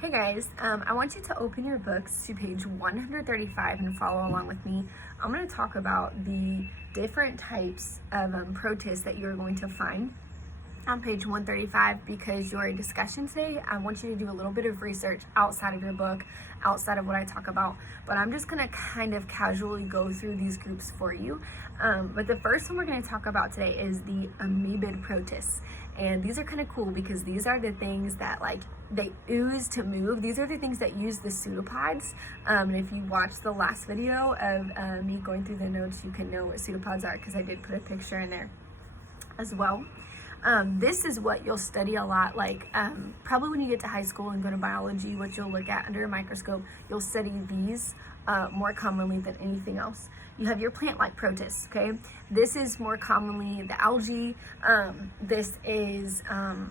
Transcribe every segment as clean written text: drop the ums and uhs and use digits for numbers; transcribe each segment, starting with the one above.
Hey guys, I want you to open your books to page 135 and follow along with me. I'm going to talk about the different types of protists that you're going to find on page 135 because your discussion today, I want you to do a little bit of research outside of your book, outside of what I talk about, but I'm just going to kind of casually go through these groups for you. But the first one we're going to talk about today is the amoebid protists. And these are kind of cool because these are the things that they ooze to move. These are the things that use the pseudopods. And if you watched the last video of me going through the notes, you can know what pseudopods are because I did put a picture in there as well. This is what you'll study a lot, probably when you get to high school and go to biology, what you'll look at under a microscope, you'll study these more commonly than anything else. You have your plant-like protists, okay? This is more commonly the algae. This is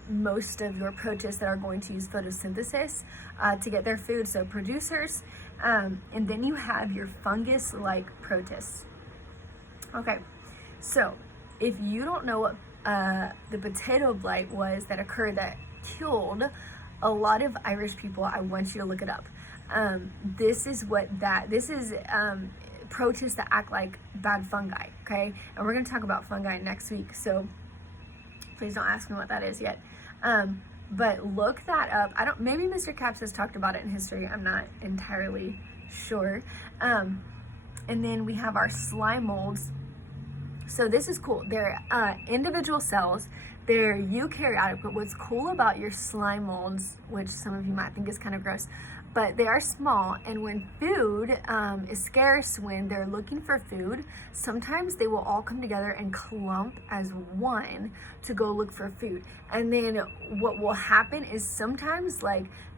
most of your protists that are going to use photosynthesis to get their food, so producers. And then you have your fungus-like protists. Okay, so if you don't know what the potato blight was that occurred that killed a lot of Irish people, I want you to look it up. This is protists that act like bad fungi, okay? And we're going to talk about fungi next week, so please don't ask me what that is yet. But look that up. Maybe Mr. Capps has talked about it in history. I'm not entirely sure. And then we have our slime molds. So this is cool. They're individual cells. They're eukaryotic, but what's cool about your slime molds, which some of you might think is kind of gross, but they are small, and when food is scarce, when they're looking for food, sometimes they will all come together and clump as one to go look for food. And then what will happen is sometimes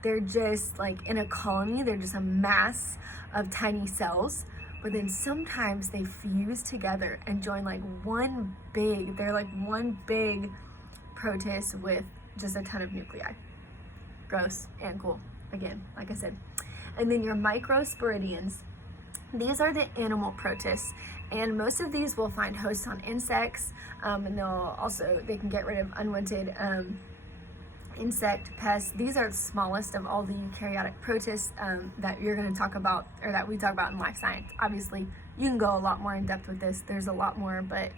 they're just in a colony, they're just a mass of tiny cells. But then sometimes they fuse together and join one big protist with just a ton of nuclei. Gross and cool, again, like I said. And then your microsporidians. These are the animal protists, and most of these will find hosts on insects, and they can get rid of unwanted insect pests. These are the smallest of all the eukaryotic protists that you're going to talk about, or that we talk about in life science. Obviously, you can go a lot more in depth with this. There's a lot more, but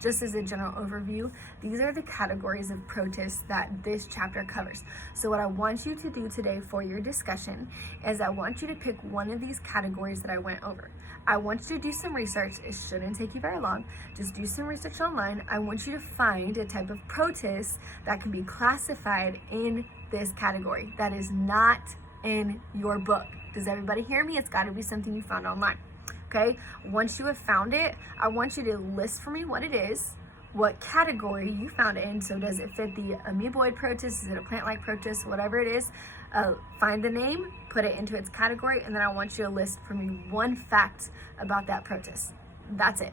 just as a general overview, these are the categories of protists that this chapter covers. So what I want you to do today for your discussion is I want you to pick one of these categories that I went over. I want you to do some research. It shouldn't take you very long. Just do some research online. I want you to find a type of protist that can be classified in this category that is not in your book. Does everybody hear me? It's got to be something you found online. Okay, once you have found it, I want you to list for me what it is, what category you found it in. So does it fit the amoeboid protist? Is it a plant-like protist? Whatever it is, find the name, put it into its category, and then I want you to list for me one fact about that protist. That's it.